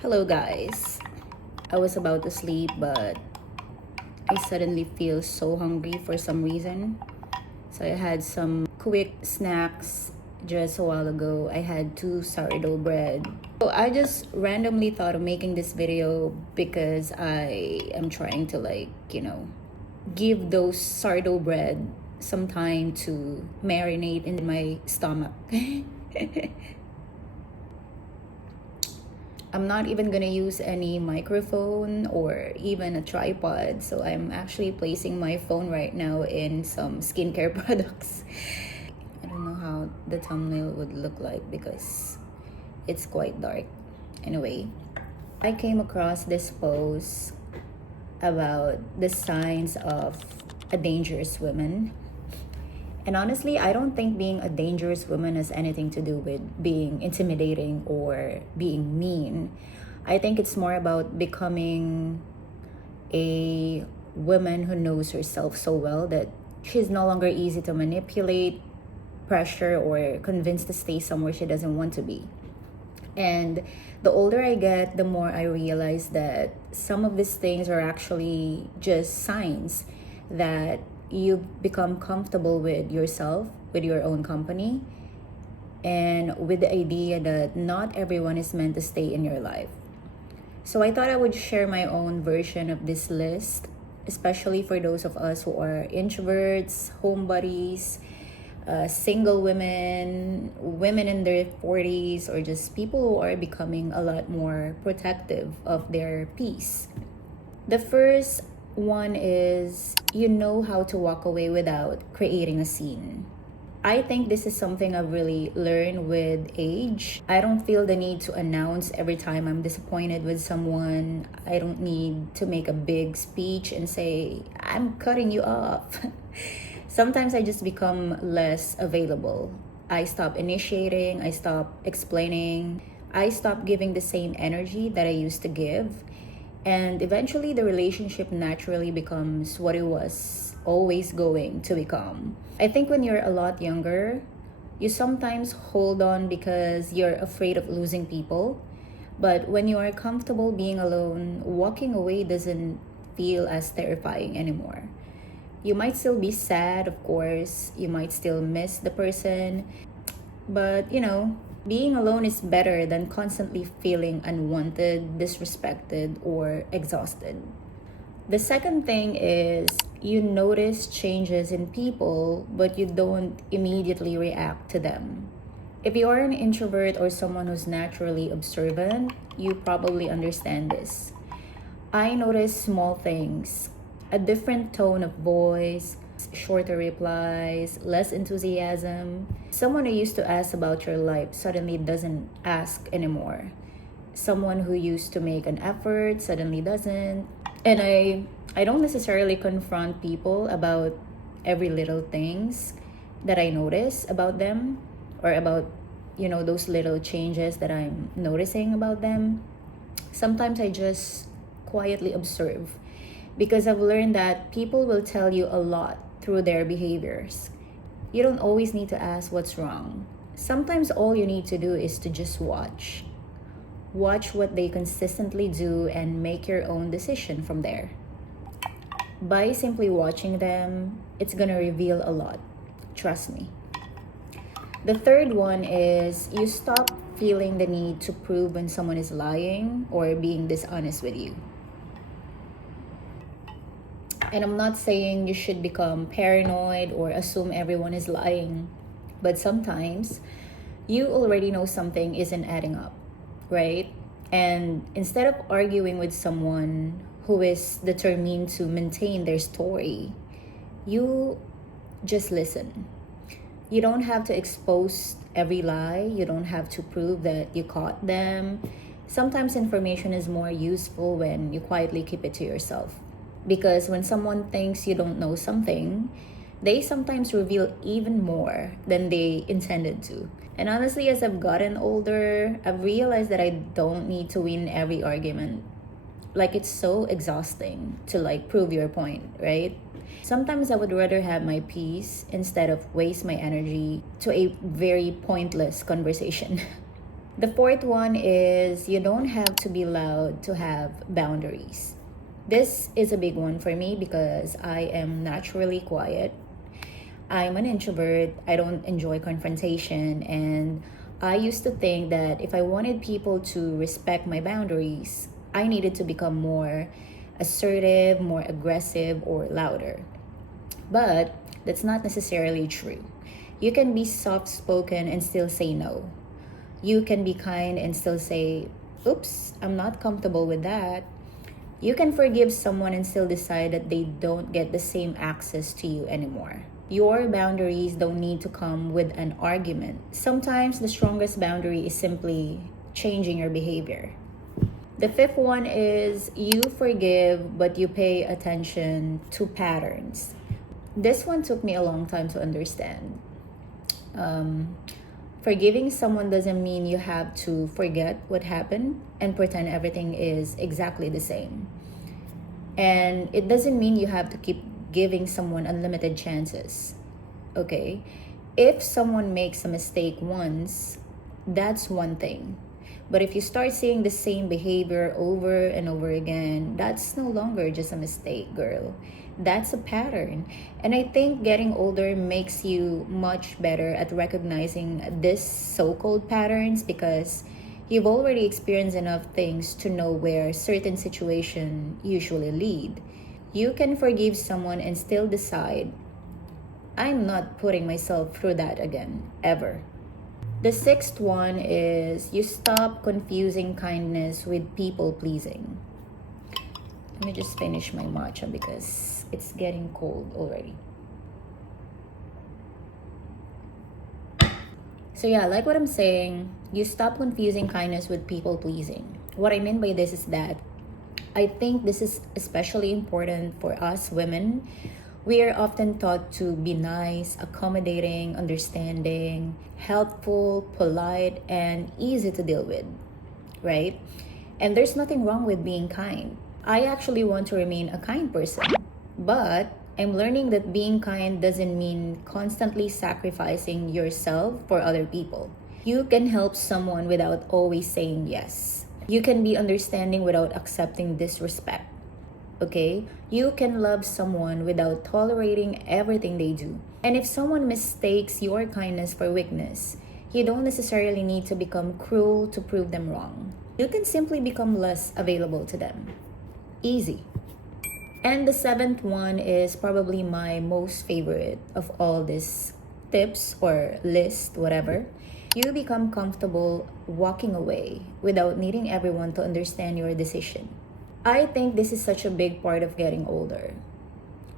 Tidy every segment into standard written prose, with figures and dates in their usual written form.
Hello guys. I was about to sleep, but I suddenly feel so hungry for some reason. So I had some quick snacks just a while ago. I had two sourdough bread. So I just randomly thought of making this video because I am trying to give those sourdough bread some time to marinate in my stomach. I'm not even gonna use any microphone or even a tripod. So I'm actually placing my phone right now in some skincare products. I don't know how the thumbnail would look like because it's quite dark. Anyway, I came across this post about the signs of a dangerous woman. And honestly, I don't think being a dangerous woman has anything to do with being intimidating or being mean. I think it's more about becoming a woman who knows herself so well that she's no longer easy to manipulate, pressure, or convince to stay somewhere she doesn't want to be. And the older I get, the more I realize that some of these things are actually just signs that you become comfortable with yourself, with your own company, and with the idea that not everyone is meant to stay in your life. So I thought I would share my own version of this list, especially for those of us who are introverts, homebodies, single women, women in their 40s, or just people who are becoming a lot more protective of their peace. The first one is you know how to walk away without creating a scene. I think this is something I've really learned with age. I don't feel the need to announce every time I'm disappointed with someone. I don't need to make a big speech and say, I'm cutting you off. Sometimes I just become less available. I stop initiating, I stop explaining, I stop giving the same energy that I used to give. And eventually, the relationship naturally becomes what it was always going to become. I think when you're a lot younger, you sometimes hold on because you're afraid of losing people. But when you are comfortable being alone, walking away doesn't feel as terrifying anymore. You might still be sad, of course, you might still miss the person, but being alone is better than constantly feeling unwanted, disrespected, or exhausted. The second thing is you notice changes in people, but you don't immediately react to them. If you are an introvert or someone who's naturally observant, you probably understand this. I notice small things, a different tone of voice, shorter replies, less enthusiasm. Someone who used to ask about your life suddenly doesn't ask anymore. Someone who used to make an effort suddenly doesn't. And I don't necessarily confront people about every little things that I notice about them or about those little changes that I'm noticing about them. Sometimes I just quietly observe because I've learned that people will tell you a lot through their behaviors. You don't always need to ask what's wrong. Sometimes all you need to do is to just watch. Watch what they consistently do and make your own decision from there. By simply watching them, it's gonna reveal a lot. Trust me. The third one is you stop feeling the need to prove when someone is lying or being dishonest with you. And I'm not saying you should become paranoid or assume everyone is lying, but sometimes you already know something isn't adding up, right? And instead of arguing with someone who is determined to maintain their story, you just listen. You don't have to expose every lie, you don't have to prove that you caught them. Sometimes information is more useful when you quietly keep it to yourself. Because when someone thinks you don't know something, they sometimes reveal even more than they intended to. And honestly, as I've gotten older, I've realized that I don't need to win every argument. Like, it's so exhausting to prove your point, right? Sometimes I would rather have my peace instead of waste my energy to a very pointless conversation. The fourth one is you don't have to be loud to have boundaries. This is a big one for me because I am naturally quiet. I'm an introvert. I don't enjoy confrontation. And I used to think that if I wanted people to respect my boundaries, I needed to become more assertive, more aggressive, or louder. But that's not necessarily true. You can be soft spoken and still say no. You can be kind and still say, oops, I'm not comfortable with that. You can forgive someone and still decide that they don't get the same access to you anymore. Your boundaries don't need to come with an argument. Sometimes the strongest boundary is simply changing your behavior. The fifth one is you forgive, but you pay attention to patterns. This one took me a long time to understand. Forgiving someone doesn't mean you have to forget what happened and pretend everything is exactly the same. And it doesn't mean you have to keep giving someone unlimited chances. Okay? If someone makes a mistake once, that's one thing. But if you start seeing the same behavior over and over again, that's no longer just a mistake, girl. That's a pattern. And I think getting older makes you much better at recognizing this so-called patterns because you've already experienced enough things to know where certain situations usually lead. You can forgive someone and still decide, I'm not putting myself through that again, ever. The sixth one is you stop confusing kindness with people pleasing. Let me just finish my matcha because it's getting cold already. So yeah, like what I'm saying, you stop confusing kindness with people pleasing. What I mean by this is that I think this is especially important for us women. We are often taught to be nice, accommodating, understanding, helpful, polite, and easy to deal with, right? And there's nothing wrong with being kind. I actually want to remain a kind person, but I'm learning that being kind doesn't mean constantly sacrificing yourself for other people. You can help someone without always saying yes. You can be understanding without accepting disrespect. Okay? You can love someone without tolerating everything they do. And if someone mistakes your kindness for weakness, you don't necessarily need to become cruel to prove them wrong. You can simply become less available to them. Easy. And the seventh one is probably my most favorite of all these tips or list, whatever. You become comfortable walking away without needing everyone to understand your decision. I think this is such a big part of getting older.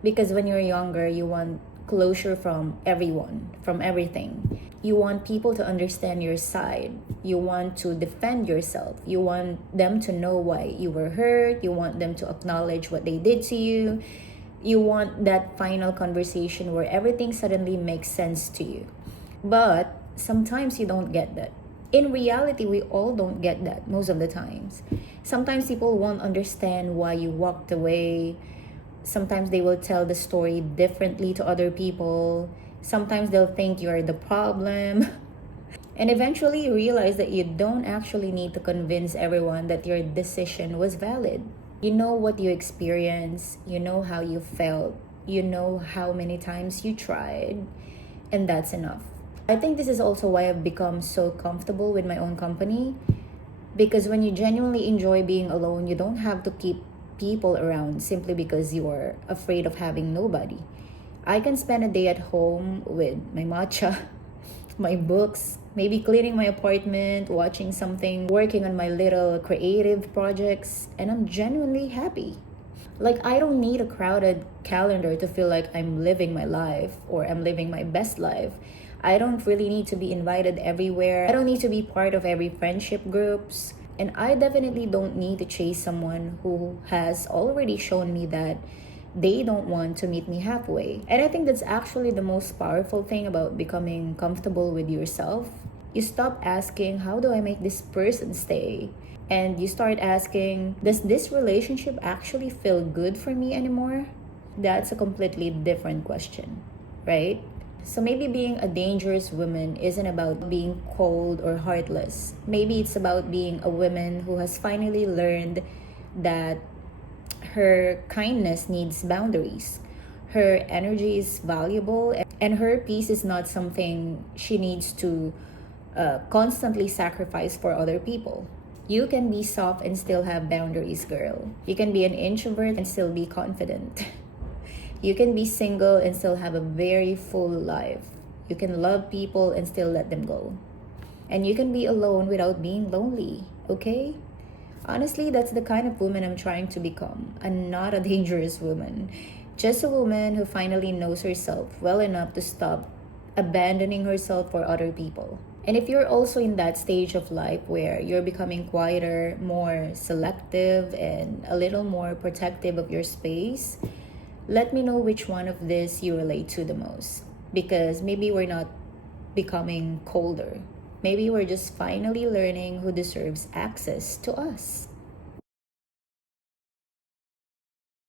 Because when you're younger, you want closure from everyone, from everything. You want people to understand your side. You want to defend yourself. You want them to know why you were hurt. You want them to acknowledge what they did to you. You want that final conversation where everything suddenly makes sense to you. But sometimes you don't get that. In reality, we all don't get that most of the times. Sometimes people won't understand why you walked away. Sometimes they will tell the story differently to other people. Sometimes they'll think you're the problem. And eventually you realize that you don't actually need to convince everyone that your decision was valid. You know what you experienced, you know how you felt, you know how many times you tried, and that's enough. I think this is also why I've become so comfortable with my own company. Because when you genuinely enjoy being alone, you don't have to keep people around simply because you're afraid of having nobody. I can spend a day at home with my matcha, my books, maybe cleaning my apartment, watching something, working on my little creative projects, and I'm genuinely happy. Like, I don't need a crowded calendar to feel like I'm living my life or I'm living my best life. I don't really need to be invited everywhere. I don't need to be part of every friendship groups. And I definitely don't need to chase someone who has already shown me that they don't want to meet me halfway. And I think that's actually the most powerful thing about becoming comfortable with yourself. You stop asking, how do I make this person stay? And you start asking, does this relationship actually feel good for me anymore? That's a completely different question, right? So maybe being a dangerous woman isn't about being cold or heartless. Maybe it's about being a woman who has finally learned that her kindness needs boundaries. Her energy is valuable, and her peace is not something she needs to constantly sacrifice for other people. You can be soft and still have boundaries, girl. You can be an introvert and still be confident. You can be single and still have a very full life. You can love people and still let them go. And you can be alone without being lonely, okay? Honestly, that's the kind of woman I'm trying to become. And not a dangerous woman. Just a woman who finally knows herself well enough to stop abandoning herself for other people. And if you're also in that stage of life where you're becoming quieter, more selective, and a little more protective of your space, let me know which one of this you relate to the most. Because maybe we're not becoming colder. Maybe we're just finally learning who deserves access to us.